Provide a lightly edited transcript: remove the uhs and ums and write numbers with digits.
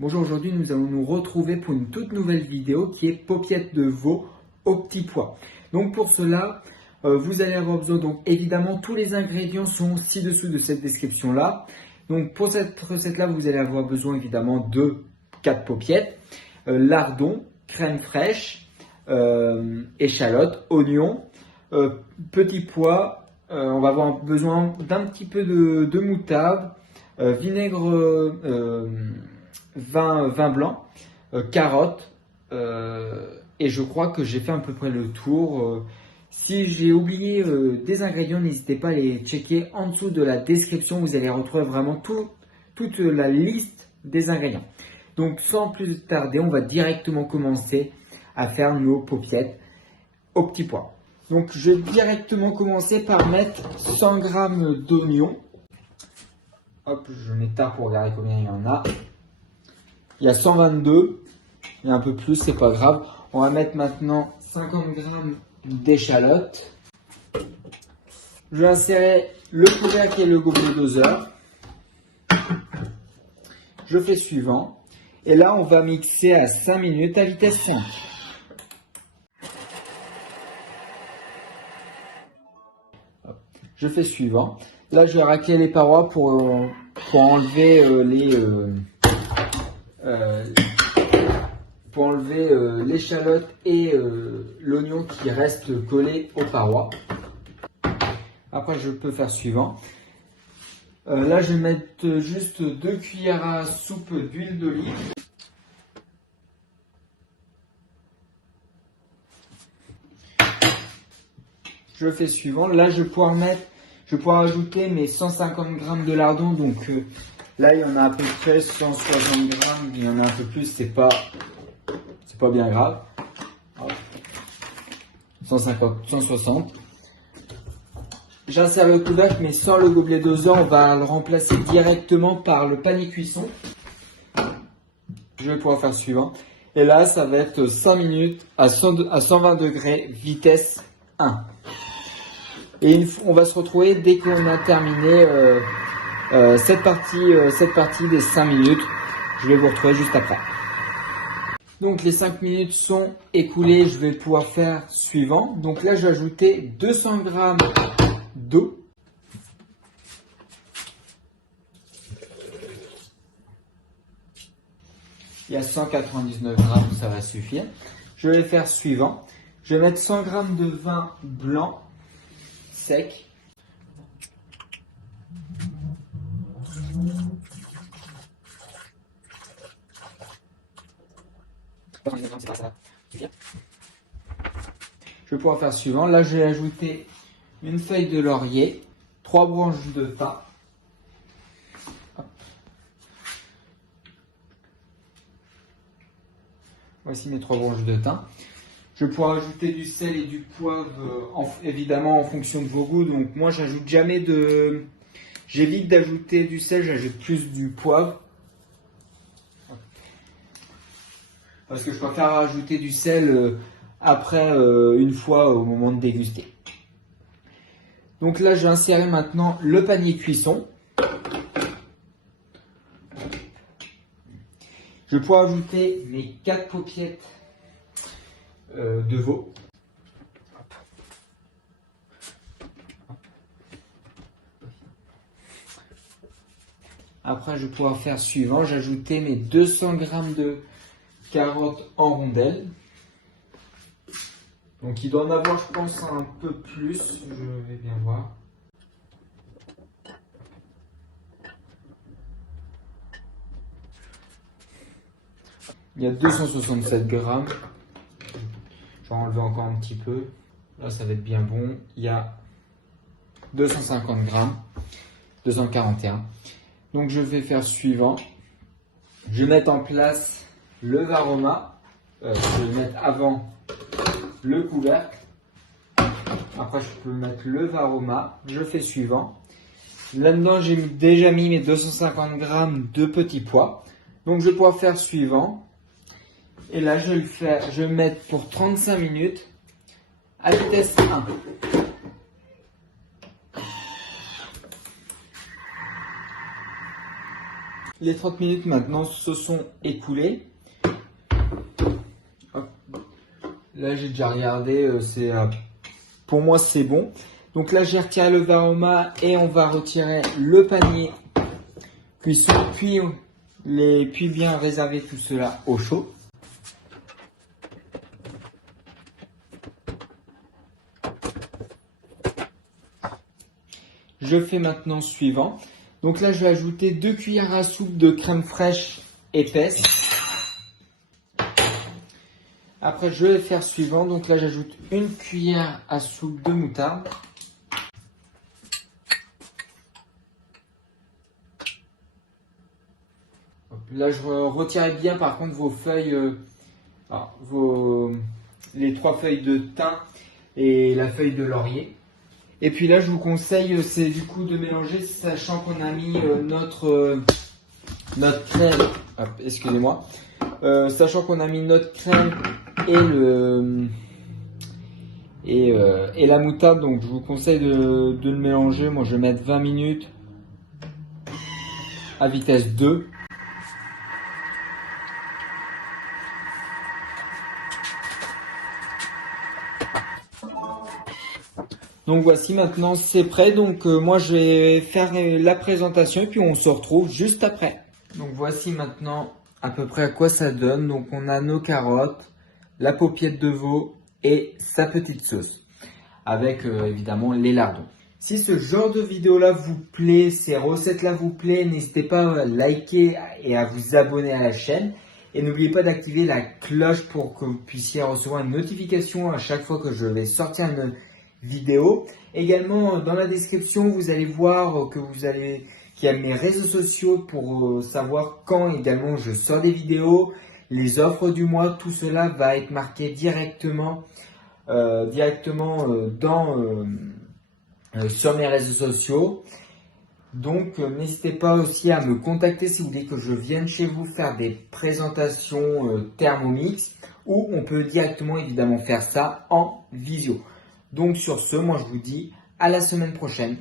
Bonjour, aujourd'hui nous allons nous retrouver pour une toute nouvelle vidéo qui est paupiètes de veau au petit pois. Donc pour cela, vous allez avoir besoin, donc évidemment tous les ingrédients sont ci-dessous de cette description là. Donc pour cette recette là, vous allez avoir besoin évidemment de 4 paupiètes, lardons, crème fraîche, échalotes, oignons, petits pois, on va avoir besoin d'un petit peu de moutarde, vinaigre, vin blanc, carottes, et je crois que j'ai fait à peu près le tour. Si j'ai oublié des ingrédients, n'hésitez pas à les checker en dessous de la description, vous allez retrouver vraiment toute la liste des ingrédients. Donc sans plus tarder, on va directement commencer à faire nos paupiètes au petit pois. Donc je vais directement commencer par mettre 100 g d'oignons. Hop, je m'étare pour regarder combien il y en a. Il y a 122, il y a un peu plus, c'est pas grave. On va mettre maintenant 50 g d'échalotes. Je vais insérer le couvercle et le gobelet doseur. Je fais suivant. Et là, on va mixer à 5 minutes à vitesse 5. Je fais suivant. Là, je vais racler les parois pour enlever l'échalote et l'oignon qui restent collés aux parois. Après, je peux faire suivant. Là, je vais mettre juste 2 cuillères à soupe d'huile d'olive. Je fais suivant. Là, je vais pouvoir ajouter mes 150 g de lardons. Donc là, il y en a à peu près 160 g. Il y en a un peu plus, c'est pas bien grave. 150, 160. J'insère le couvercle, mais sans le gobelet doseur. On va le remplacer directement par le panier cuisson. Je vais pouvoir faire suivant. Et là, ça va être 5 minutes à 120 degrés, vitesse 1. Et on va se retrouver dès qu'on a terminé cette partie des 5 minutes. Je vais vous retrouver juste après. Donc les 5 minutes sont écoulées, je vais pouvoir faire suivant. Donc là, je vais ajouter 200 g d'eau. Il y a 199 g, ça va suffire. Je vais faire suivant. Je vais mettre 100 g de vin blanc sec. Je vais pouvoir faire suivant. Là, je vais ajouter une feuille de laurier, 3 branches de thym. Voici mes 3 branches de thym. Je vais pouvoir ajouter du sel et du poivre, évidemment en fonction de vos goûts. Donc moi, j'ajoute jamais de... J'évite d'ajouter du sel, j'ajoute plus du poivre. Parce que je préfère ajouter du sel après, une fois au moment de déguster. Donc là, je vais insérer maintenant le panier cuisson. Je vais pouvoir ajouter mes 4 paupiètes de veau. Après, je vais pouvoir faire suivant. J'ai ajouté mes 200 g de carottes en rondelles. Donc il doit en avoir, je pense, un peu plus. Je vais bien voir. Il y a 267 g. Je vais enlever encore un petit peu. Là, ça va être bien bon. Il y a 250 g. 241. Donc je vais faire suivant. Je vais mettre en place le varoma. Je vais le mettre avant le couvercle. Après, je peux mettre le varoma. Je fais suivant. Là-dedans, j'ai déjà mis mes 250 g de petits pois. Donc, je vais pouvoir faire suivant. Et là, je vais le mettre pour 35 minutes à vitesse 1. Les 30 minutes maintenant se sont écoulées. Hop. Là, j'ai déjà regardé, pour moi c'est bon. Donc là, j'ai retiré le varoma et on va retirer le panier cuisson, puis bien réserver tout cela au chaud. Je fais maintenant suivant. Donc là, je vais ajouter 2 cuillères à soupe de crème fraîche épaisse. Après, je vais faire suivant. Donc là, j'ajoute 1 cuillère à soupe de moutarde. Là, je retire bien par contre vos feuilles, les 3 feuilles de thym et la feuille de laurier. Et puis là, je vous conseille, c'est du coup de mélanger, sachant qu'on a mis notre crème. Excusez-moi. Sachant qu'on a mis notre crème et la moutarde, donc je vous conseille de le mélanger. Moi, je vais mettre 20 minutes à vitesse 2. Donc voici, maintenant c'est prêt. Donc moi je vais faire la présentation et puis on se retrouve juste après. Donc voici maintenant à peu près à quoi ça donne. Donc on a nos carottes, la paupiette de veau et sa petite sauce avec évidemment les lardons. Si ce genre de vidéo là vous plaît, ces recettes là vous plaît, n'hésitez pas à liker et à vous abonner à la chaîne. Et n'oubliez pas d'activer la cloche pour que vous puissiez recevoir une notification à chaque fois que je vais sortir une vidéo. Également dans la description vous allez voir qu'il y a mes réseaux sociaux pour savoir quand également je sors des vidéos, les offres du mois, tout cela va être marqué directement sur mes réseaux sociaux. Donc n'hésitez pas aussi à me contacter si vous voulez que je vienne chez vous faire des présentations Thermomix, ou on peut directement évidemment faire ça en visio. Donc sur ce, moi je vous dis à la semaine prochaine.